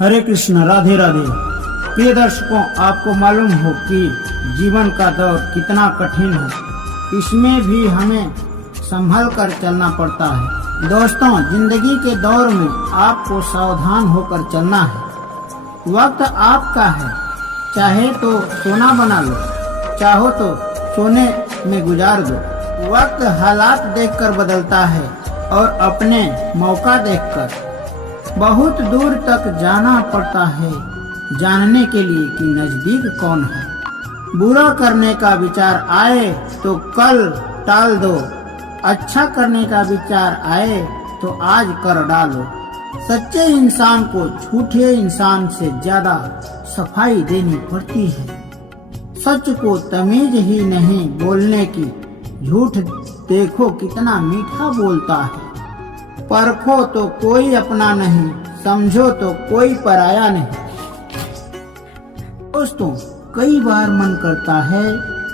हरे कृष्ण, राधे राधे। प्रिय दर्शकों, आपको मालूम हो कि जीवन का दौर कितना कठिन है। इसमें भी हमें संभल कर चलना पड़ता है। दोस्तों, जिंदगी के दौर में आपको सावधान होकर चलना है। वक्त आपका है, चाहे तो सोना बना लो, चाहो तो सोने में गुजार दो। वक्त हालात देखकर बदलता है और अपने मौका देखकर। बहुत दूर तक जाना पड़ता है जानने के लिए कि नजदीक कौन है। बुरा करने का विचार आए तो कल टाल दो, अच्छा करने का विचार आए तो आज कर डालो। सच्चे इंसान को झूठे इंसान से ज्यादा सफाई देनी पड़ती है। सच को तमीज ही नहीं बोलने की, झूठ देखो कितना मीठा बोलता है। परखो तो कोई अपना नहीं, समझो तो कोई पराया नहीं। दोस्तों, कई बार मन करता है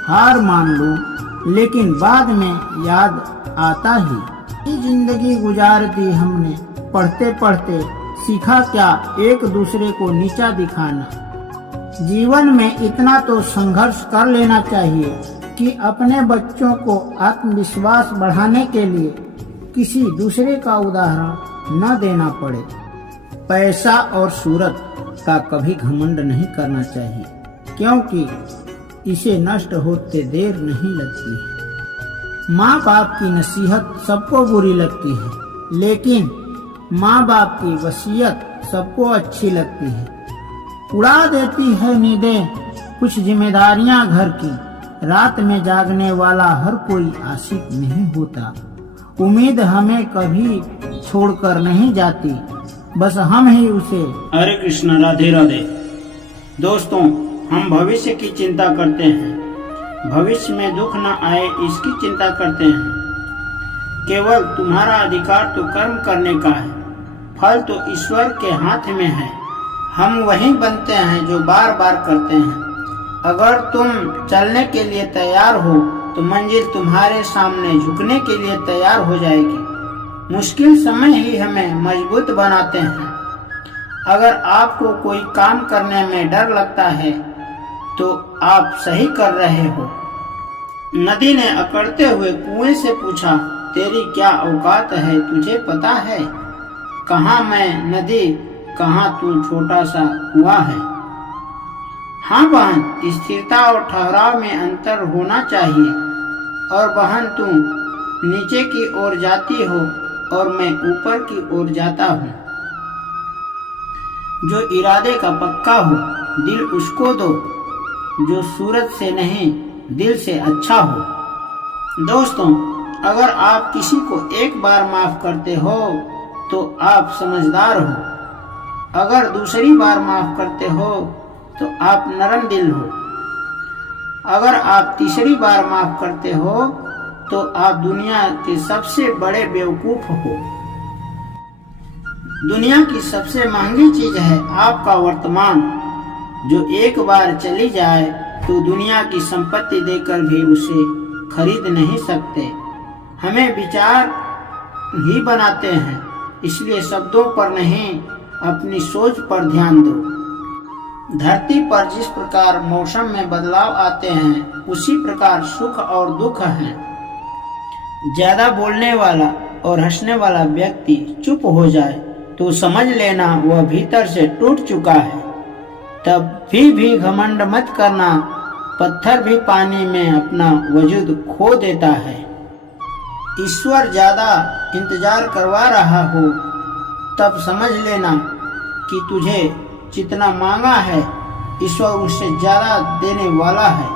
हार मान लो, लेकिन बाद में याद आता ही। ये जिंदगी गुजार दी हमने, पढ़ते पढ़ते सीखा क्या एक दूसरे को नीचा दिखाना। जीवन में इतना तो संघर्ष कर लेना चाहिए कि अपने बच्चों को आत्मविश्वास बढ़ाने के लिए किसी दूसरे का उदाहरण न देना पड़े। पैसा और सूरत का कभी घमंड नहीं करना चाहिए, क्योंकि इसे नष्ट होते देर नहीं लगती है। माँ बाप की नसीहत सबको बुरी लगती है, लेकिन माँ बाप की वसीयत सबको अच्छी लगती है। उड़ा देती है नींदें कुछ जिम्मेदारियां घर की। रात में जागने वाला हर कोई आशिक नहीं होता। उम्मीद हमें कभी छोड़कर नहीं जाती, बस हम ही उसे। हरे कृष्ण, राधे राधे। दोस्तों, हम भविष्य की चिंता करते हैं, भविष्य में दुख न आए इसकी चिंता करते हैं। केवल तुम्हारा अधिकार तो कर्म करने का है, फल तो ईश्वर के हाथ में है। हम वही बनते हैं जो बार बार करते हैं। अगर तुम चलने के लिए तैयार हो तो मंजिल तुम्हारे सामने झुकने के लिए तैयार हो जाएगी। मुश्किल समय ही हमें मजबूत बनाते हैं। अगर आपको कोई काम करने में डर लगता है तो आप सही कर रहे हो। नदी ने अकड़ते हुए कुएं से पूछा, तेरी क्या औकात है, तुझे पता है? कहाँ मैं नदी, कहाँ तू छोटा सा कुआं है। हाँ बहन, स्थिरता और ठहराव में अंतर होना चाहिए। और बहन, तुम नीचे की ओर जाती हो और मैं ऊपर की ओर जाता हूँ। जो इरादे का पक्का हो दिल उसको दो, जो सूरत से नहीं दिल से अच्छा हो। दोस्तों, अगर आप किसी को एक बार माफ करते हो तो आप समझदार हो। अगर दूसरी बार माफ करते हो तो आप नरम दिल हो। अगर आप तीसरी बार माफ करते हो तो आप दुनिया के सबसे बड़े बेवकूफ हो। दुनिया की सबसे महंगी चीज है आपका वर्तमान, जो एक बार चली जाए तो दुनिया की संपत्ति देकर भी उसे खरीद नहीं सकते। हमें विचार ही बनाते हैं, इसलिए शब्दों पर नहीं अपनी सोच पर ध्यान दो। धरती पर जिस प्रकार मौसम में बदलाव आते हैं, उसी प्रकार सुख और दुख हैं। ज्यादा बोलने वाला और हंसने वाला व्यक्ति चुप हो जाए तो समझ लेना वह भीतर से टूट चुका है। तब भी घमंड मत करना, पत्थर भी पानी में अपना वजूद खो देता है। ईश्वर ज्यादा इंतजार करवा रहा हो तब समझ लेना कि तुझे जितना मांगा है ईश्वर उससे ज्यादा देने वाला है।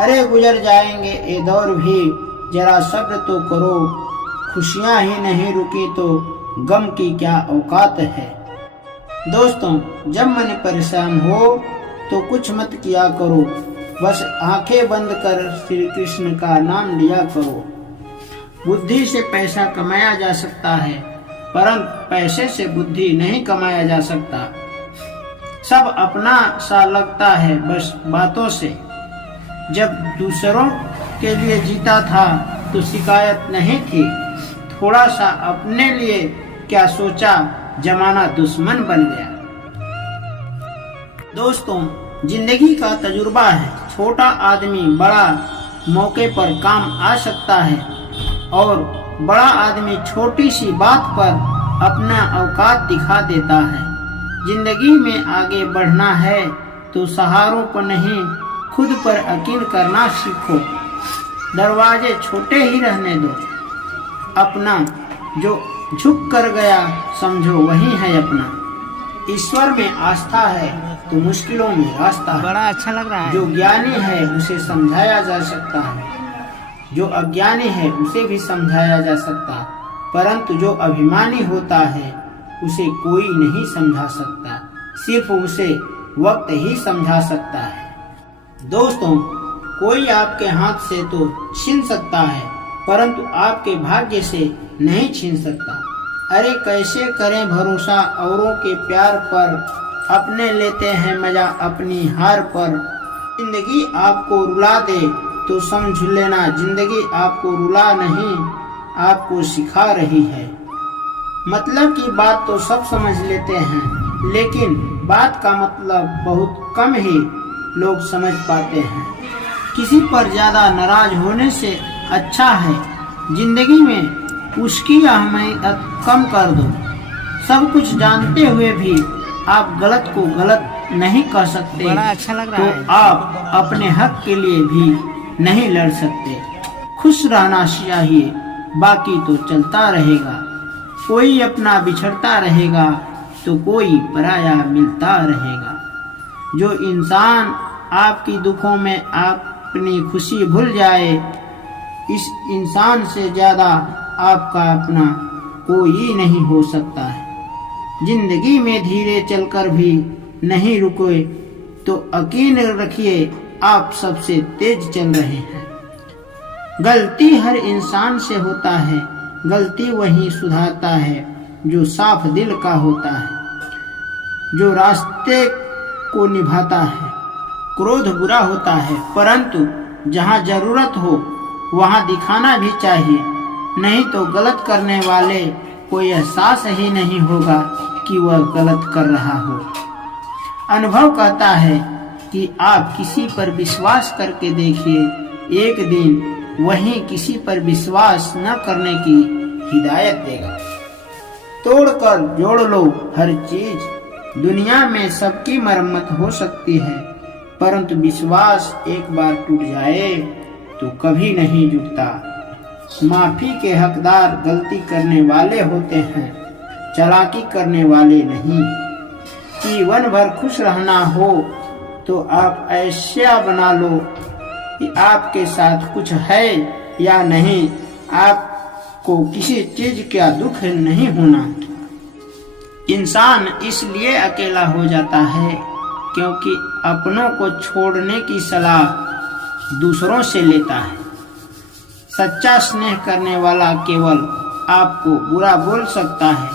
अरे गुजर जाएंगे ये दौर भी, जरा सब्र तो करो। खुशियां ही नहीं रुकी तो गम की क्या औकात है। दोस्तों, जब मन परेशान हो तो कुछ मत किया करो, बस आंखें बंद कर श्री कृष्ण का नाम लिया करो। बुद्धि से पैसा कमाया जा सकता है, परंतु पैसे से बुद्धि नहीं कमाया जा सकता। सब अपना सा लगता है बस बातों से। जब दूसरों के लिए जीता था तो शिकायत नहीं थी। थोड़ा सा अपने लिए क्या सोचा, जमाना दुश्मन बन गया। दोस्तों, जिंदगी का तजुर्बा है। छोटा आदमी बड़ा मौके पर काम आ सकता है और बड़ा आदमी छोटी सी बात पर अपना औकात दिखा देता है। जिंदगी में आगे बढ़ना है तो सहारों पर नहीं, खुद पर यकीन करना सीखो। दरवाजे छोटे ही रहने दो। अपना जो झुक कर गया समझो वही है अपना। ईश्वर में आस्था है तो मुश्किलों में रास्ता है। बड़ा अच्छा लग रहा है। जो ज्ञानी है उसे समझाया जा सकता है, जो अज्ञानी है उसे भी समझाया जा सकता, परंतु जो अभिमानी होता है उसे कोई नहीं समझा सकता, सिर्फ उसे वक्त ही समझा सकता है। दोस्तों, कोई आपके हाथ से तो छीन सकता है परंतु आपके भाग्य से नहीं छीन सकता। अरे कैसे करें भरोसा औरों के प्यार पर, अपने लेते हैं मजा अपनी हार पर। जिंदगी आपको रुला दे तो समझ लेना जिंदगी आपको रुला नहीं, आपको सिखा रही है। मतलब की बात तो सब समझ लेते हैं, लेकिन बात का मतलब बहुत कम ही लोग समझ पाते हैं। किसी पर ज्यादा नाराज होने से अच्छा है जिंदगी में उसकी अहमियत कम कर दो। सब कुछ जानते हुए भी आप गलत को गलत नहीं कर सकते, बड़ा अच्छा लग रहा तो है। आप अपने हक के लिए भी नहीं लड़ सकते। खुश रहना चाहिए, बाकी तो चलता रहेगा। कोई अपना बिछड़ता रहेगा तो कोई पराया मिलता रहेगा। जो इंसान आपकी दुखों में अपनी खुशी भूल जाए, इस इंसान से ज्यादा आपका अपना कोई नहीं हो सकता है। जिंदगी में धीरे चलकर भी नहीं रुके तो यकीन रखिए आप सबसे तेज चल रहे हैं। गलती हर इंसान से होता है, गलती वही सुधारता है जो साफ दिल का होता है, जो रास्ते को निभाता है। क्रोध बुरा होता है परंतु जहाँ जरूरत हो वहाँ दिखाना भी चाहिए, नहीं तो गलत करने वाले को एहसास ही नहीं होगा कि वह गलत कर रहा हो। अनुभव कहता है कि आप किसी पर विश्वास करके देखिए, एक दिन वही किसी पर विश्वास न करने की हिदायत देगा। तोड़कर जोड़ लो हर चीज। दुनिया में सबकी मरम्मत हो सकती है परंतु विश्वास एक बार टूट जाए तो कभी नहीं जुड़ता। माफी के हकदार गलती करने वाले होते हैं, चालाकी करने वाले नहीं। जीवन भर खुश रहना हो तो आप ऐसा बना लो कि आपके साथ कुछ है या नहीं, आपको किसी चीज का दुख नहीं होना। इंसान इसलिए अकेला हो जाता है क्योंकि अपनों को छोड़ने की सलाह दूसरों से लेता है। सच्चा स्नेह करने वाला केवल आपको बुरा बोल सकता है,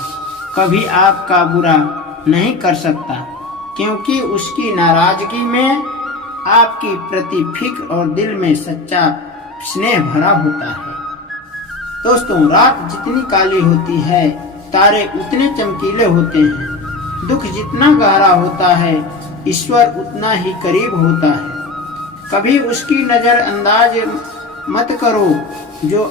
कभी आपका बुरा नहीं कर सकता, क्योंकि उसकी नाराजगी में आपकी प्रति फिक्र और दिल में सच्चा स्नेह भरा होता है। दोस्तों, रात जितनी काली होती है तारे उतने चमकीले होते हैं। दुख जितना गहरा होता है ईश्वर उतना ही करीब होता है। कभी उसकी नजरअंदाज मत करो जो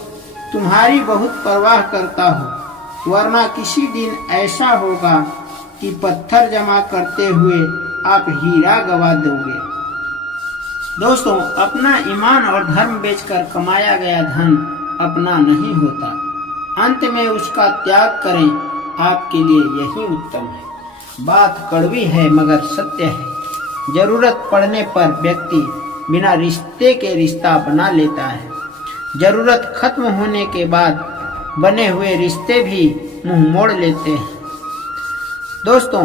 तुम्हारी बहुत परवाह करता हो, वरना किसी दिन ऐसा होगा कि पत्थर जमा करते हुए आप हीरा गवा दोगे। दोस्तों, अपना ईमान और धर्म बेचकर कमाया गया धन अपना नहीं होता, अंत में उसका त्याग करें, आपके लिए यही उत्तम है। बात कड़वी है मगर सत्य है। जरूरत पड़ने पर व्यक्ति बिना रिश्ते के रिश्ता बना लेता है। जरूरत खत्म होने के बाद बने हुए रिश्ते भी मुंह मोड़ लेते हैं। दोस्तों,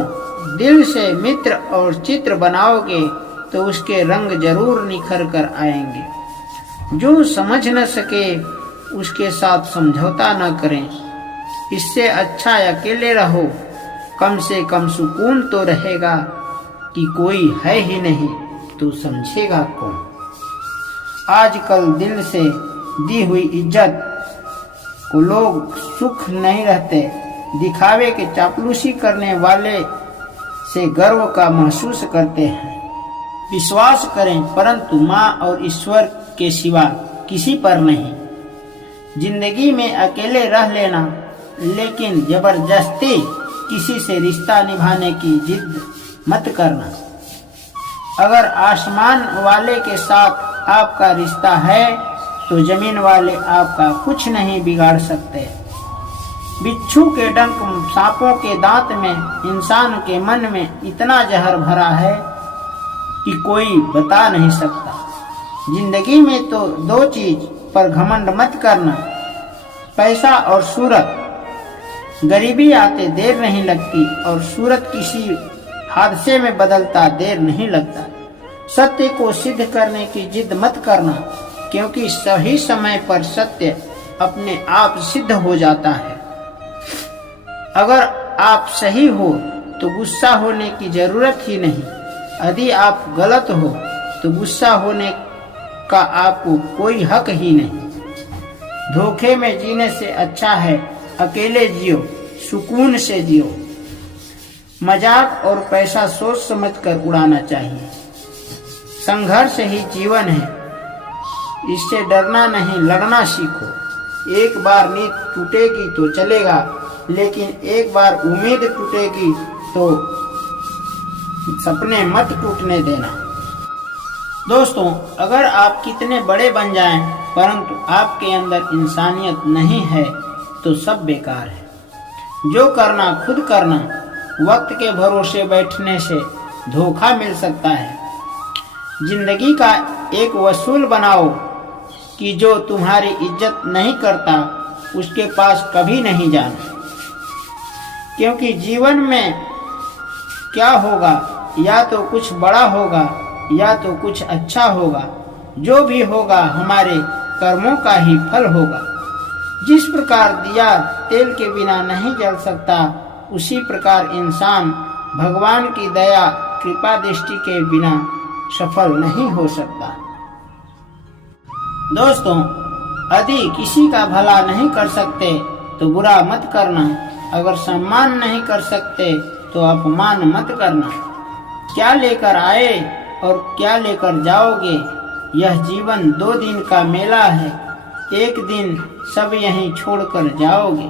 दिल से मित्र और चित्र बनाओगे तो उसके रंग जरूर निखर कर आएंगे। जो समझ न सके उसके साथ समझौता न करें। इससे अच्छा अकेले रहो, कम से कम सुकून तो रहेगा कि कोई है ही नहीं तो समझेगा कौन। आजकल दिल से दी हुई इज्जत को लोग सुख नहीं रहते, दिखावे के चापलूसी करने वाले से गर्व का महसूस करते हैं। विश्वास करें, परंतु माँ और ईश्वर के सिवा किसी पर नहीं। जिंदगी में अकेले रह लेना, लेकिन जबरदस्ती किसी से रिश्ता निभाने की जिद मत करना। अगर आसमान वाले के साथ आपका रिश्ता है तो जमीन वाले आपका कुछ नहीं बिगाड़ सकते। बिच्छू के डंक, सांपों के दांत में, इंसान के मन में इतना जहर भरा है कि कोई बता नहीं सकता। जिंदगी में तो दो चीज पर घमंड मत करना, पैसा और सूरत। गरीबी आते देर नहीं लगती और सूरत किसी हादसे में बदलता देर नहीं लगता। सत्य को सिद्ध करने की जिद मत करना, क्योंकि सही समय पर सत्य अपने आप सिद्ध हो जाता है। अगर आप सही हो तो गुस्सा होने की जरूरत ही नहीं। यदि आप गलत हो तो गुस्सा होने का आपको कोई हक ही नहीं। धोखे में जीने से अच्छा है अकेले जियो, सुकून से जियो। मजाक और पैसा सोच समझ कर उड़ाना चाहिए। संघर्ष ही जीवन है, इससे डरना नहीं, लड़ना सीखो। एक बार नींद टूटेगी तो चलेगा, लेकिन एक बार उम्मीद टूटेगी तो सपने मत टूटने देना। दोस्तों, अगर आप कितने बड़े बन जाएं, परंतु आपके अंदर इंसानियत नहीं है तो सब बेकार है। जो करना खुद करना। वक्त के भरोसे बैठने से धोखा मिल सकता है। जिंदगी का एक वसूल बनाओ कि जो तुम्हारी इज्जत नहीं करता उसके पास कभी नहीं जाना, क्योंकि जीवन में क्या होगा, या तो कुछ बड़ा होगा या तो कुछ अच्छा होगा। जो भी होगा हमारे कर्मों का ही फल होगा। जिस प्रकार दिया तेल के बिना नहीं जल सकता, उसी प्रकार इंसान भगवान की दया कृपा दृष्टि के बिना सफल नहीं हो सकता। दोस्तों, यदि किसी का भला नहीं कर सकते तो बुरा मत करना। अगर सम्मान नहीं कर सकते तो अपमान मत करना। क्या लेकर आए और क्या लेकर जाओगे, यह जीवन 2 दिन का मेला है। एक दिन सब यहीं छोड़कर जाओगे।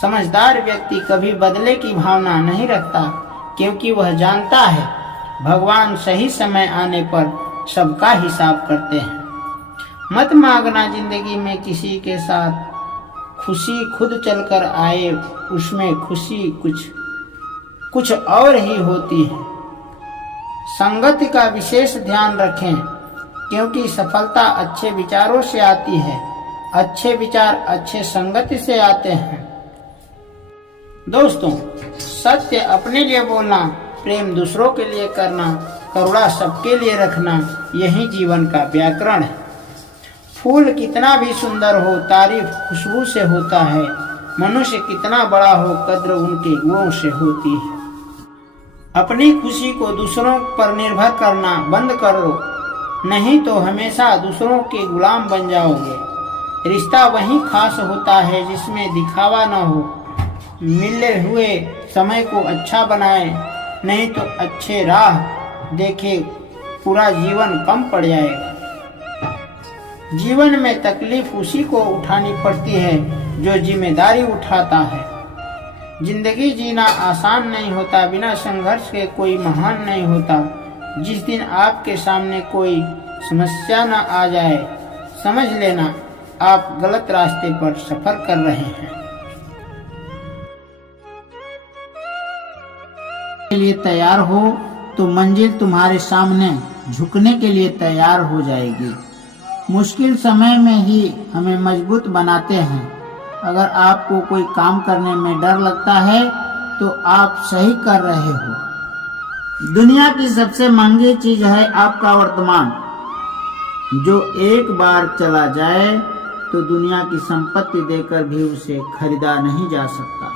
समझदार व्यक्ति कभी बदले की भावना नहीं रखता, क्योंकि वह जानता है भगवान सही समय आने पर सबका हिसाब करते हैं। मत मांगना जिंदगी में किसी के साथ खुशी, खुद चलकर आए उसमें खुशी कुछ और ही होती है। संगति का विशेष ध्यान रखें, क्योंकि सफलता अच्छे विचारों से आती है। अच्छे विचार अच्छे संगति से आते हैं। दोस्तों, सत्य अपने लिए बोलना, प्रेम दूसरों के लिए करना, करुणा सबके लिए रखना, यही जीवन का व्याकरण है। फूल कितना भी सुंदर हो, तारीफ खुशबू से होता है। मनुष्य कितना बड़ा हो, कद्र उनके गुणों से होती है। अपनी खुशी को दूसरों पर निर्भर करना बंद करो, नहीं तो हमेशा दूसरों के गुलाम बन जाओगे। रिश्ता वही खास होता है जिसमें दिखावा न हो। मिले हुए समय को अच्छा बनाए, नहीं तो अच्छे राह देखे पूरा जीवन कम पड़ जाएगा। जीवन में तकलीफ उसी को उठानी पड़ती है जो जिम्मेदारी उठाता है। जिंदगी जीना आसान नहीं होता, बिना संघर्ष के कोई महान नहीं होता। जिस दिन आपके सामने कोई समस्या न आ जाए, समझ लेना आप गलत रास्ते पर सफर कर रहे हैं। के लिए तैयार हो तो मंजिल तुम्हारे सामने झुकने के लिए तैयार हो जाएगी। मुश्किल समय में ही हमें मजबूत बनाते हैं। अगर आपको कोई काम करने में डर लगता है तो आप सही कर रहे हो। दुनिया की सबसे महंगी चीज है आपका वर्तमान, जो एक बार चला जाए तो दुनिया की संपत्ति देकर भी उसे खरीदा नहीं जा सकता।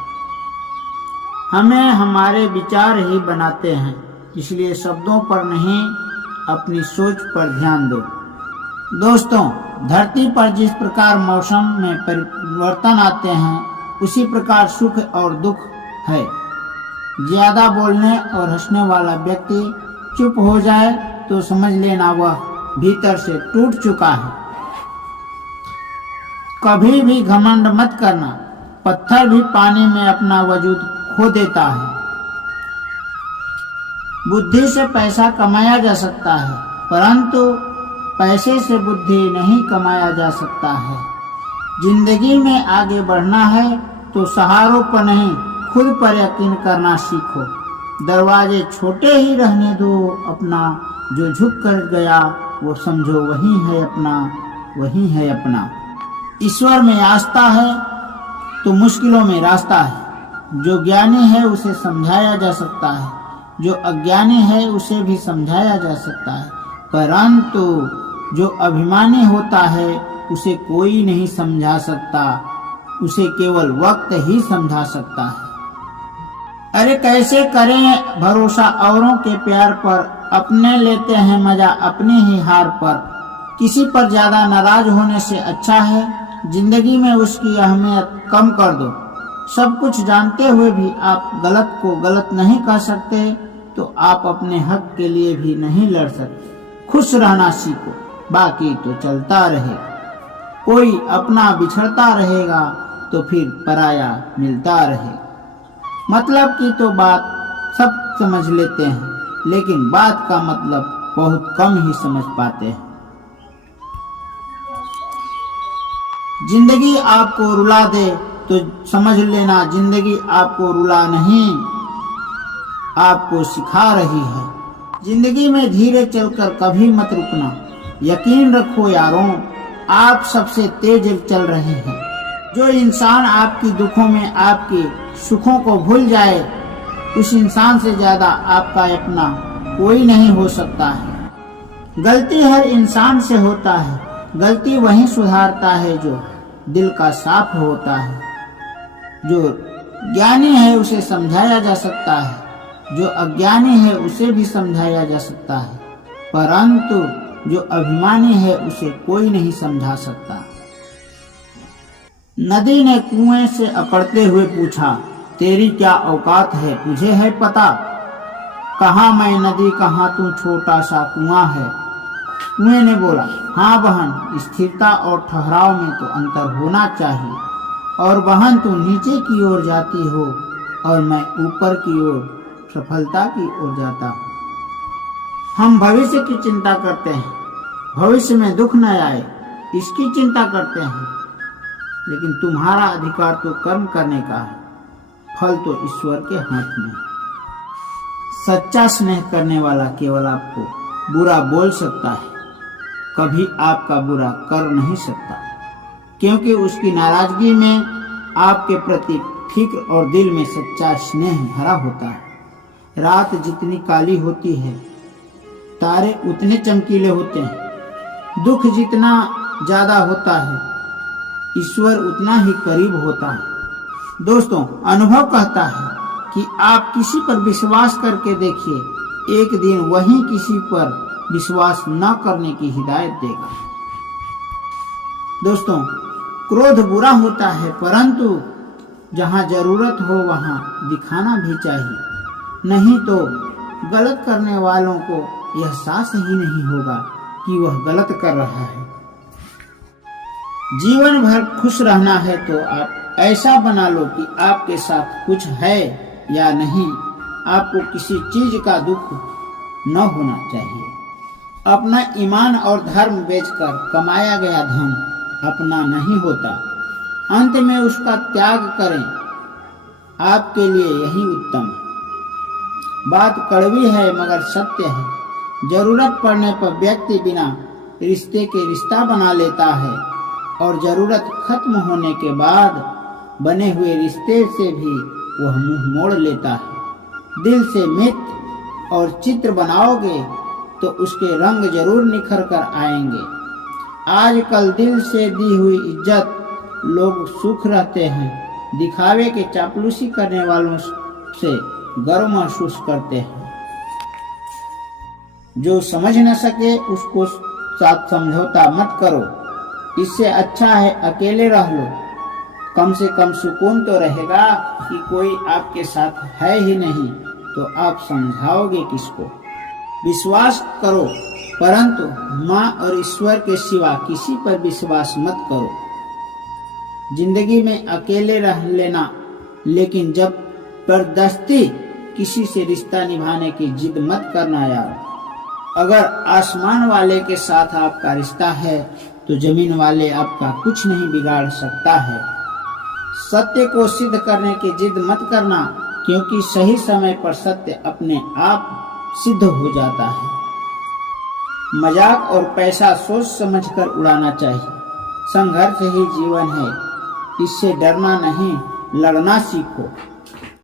हमें हमारे विचार ही बनाते हैं, इसलिए शब्दों पर नहीं अपनी सोच पर ध्यान दो। दोस्तों, धरती पर जिस प्रकार मौसम में परिवर्तन आते हैं, उसी प्रकार सुख और दुख है। ज्यादा बोलने और हंसने वाला व्यक्ति चुप हो जाए तो समझ लेना वह भीतर से टूट चुका है। कभी भी घमंड मत करना, पत्थर भी पानी में अपना वजूद खो देता है। बुद्धि से पैसा कमाया जा सकता है, परंतु पैसे से बुद्धि नहीं कमाया जा सकता है। जिंदगी में आगे बढ़ना है तो सहारों पर नहीं, खुद पर यकीन करना सीखो। दरवाजे छोटे ही रहने दो अपना, जो झुक कर गया वो समझो वही है अपना, वही है अपना। ईश्वर में आस्था है तो मुश्किलों में रास्ता है। जो ज्ञानी है उसे समझाया जा सकता है, जो अज्ञानी है उसे भी समझाया जा सकता है, परंतु जो अभिमानी होता है उसे कोई नहीं समझा सकता, उसे केवल वक्त ही समझा सकता है। अरे कैसे करें भरोसा औरों के प्यार पर, अपने लेते हैं मजा अपनी ही हार पर। किसी पर ज्यादा नाराज होने से अच्छा है जिंदगी में उसकी अहमियत कम कर दो। सब कुछ जानते हुए भी आप गलत को गलत नहीं कह सकते तो आप अपने हक के लिए भी नहीं लड़ सकते। खुश रहना सीखो, बाकी तो चलता रहे। कोई अपना बिछड़ता रहेगा तो फिर पराया मिलता रहे। मतलब की तो बात सब समझ लेते हैं, लेकिन बात का मतलब बहुत कम ही समझ पाते हैं। जिंदगी आपको रुला दे तो समझ लेना जिंदगी आपको रुला नहीं, आपको सिखा रही है। जिंदगी में धीरे चलकर कभी मत रुकना। यकीन रखो यारों, आप सबसे तेज चल रहे हैं। जो इंसान आपकी दुखों में आपके सुखों को भूल जाए, उस इंसान से ज्यादा आपका अपना कोई नहीं हो सकता है। गलती हर इंसान से होता है, गलती वही सुधारता है जो दिल का साफ होता है। जो ज्ञानी है उसे समझाया जा सकता है, जो अज्ञानी है उसे भी समझाया जा सकता है, परंतु जो अभिमानी है उसे कोई नहीं समझा सकता। नदी ने कुएं से अकड़ते हुए पूछा, तेरी क्या औकात है, तुझे है पता? कहाँ मैं नदी, कहाँ तू छोटा सा कुआं है। कुएं ने बोला, हाँ बहन, स्थिरता और ठहराव में तो अंतर होना चाहिए। और बहन तू नीचे की ओर जाती हो और मैं ऊपर की ओर सफलता की ओर जाता हूँ। हम भविष्य की चिंता करते हैं, भविष्य में दुख न आए इसकी चिंता करते हैं, लेकिन तुम्हारा अधिकार तो कर्म करने का है, फल तो ईश्वर के हाथ में। सच्चा स्नेह करने वाला केवल आपको बुरा बोल सकता है, कभी आपका बुरा कर नहीं सकता, क्योंकि उसकी नाराजगी में आपके प्रति फिक्र और दिल में सच्चा स्नेह भरा होता है। रात जितनी काली होती है, तारे उतने चमकीले होते हैं। दुख जितना ज्यादा होता है, ईश्वर उतना ही करीब होता है। दोस्तों, अनुभव कहता है कि आप किसी पर विश्वास करके देखिए, एक दिन वही किसी पर विश्वास न करने की हिदायत देगा। दोस्तों, क्रोध बुरा होता है, परंतु जहाँ जरूरत हो वहाँ दिखाना भी चाहिए, नहीं तो गलत करने वालों को एहसास ही नहीं होगा कि वह गलत कर रहा है। जीवन भर खुश रहना है तो आप ऐसा बना लो कि आपके साथ कुछ है या नहीं, आपको किसी चीज का दुख न होना चाहिए। अपना ईमान और धर्म बेचकर कमाया गया धन अपना नहीं होता, अंत में उसका त्याग करें, आपके लिए यही उत्तम है। बात कड़वी है मगर सत्य है। जरूरत पड़ने पर व्यक्ति बिना रिश्ते के रिश्ता बना लेता है, और जरूरत खत्म होने के बाद बने हुए रिश्ते से भी वह मुंह मोड़ लेता है। दिल से मित्र और चित्र बनाओगे तो उसके रंग जरूर निखर कर आएंगे। आजकल दिल से दी हुई इज्जत लोग सुख रहते हैं, दिखावे के चापलूसी करने वालों से गर्व महसूस करते हैं। जो समझ न सके उसको साथ समझौता मत करो, इससे अच्छा है अकेले रह लो, कम से कम सुकून तो रहेगा। कि कोई आपके साथ है ही नहीं तो आप समझाओगे किसको? विश्वास करो, परंतु माँ और ईश्वर के सिवा किसी पर विश्वास मत करो। जिंदगी में अकेले रह लेना, लेकिन जबरदस्ती किसी से रिश्ता निभाने की जिद मत करना यार। अगर आसमान वाले के साथ आपका रिश्ता है तो जमीन वाले आपका कुछ नहीं बिगाड़ सकता है। सत्य को सिद्ध करने की जिद मत करना, क्योंकि सही समय पर सत्य अपने आप सिद्ध हो जाता है। मजाक और पैसा सोच समझकर उड़ाना चाहिए। संघर्ष ही जीवन है, इससे डरना नहीं, लड़ना सीखो।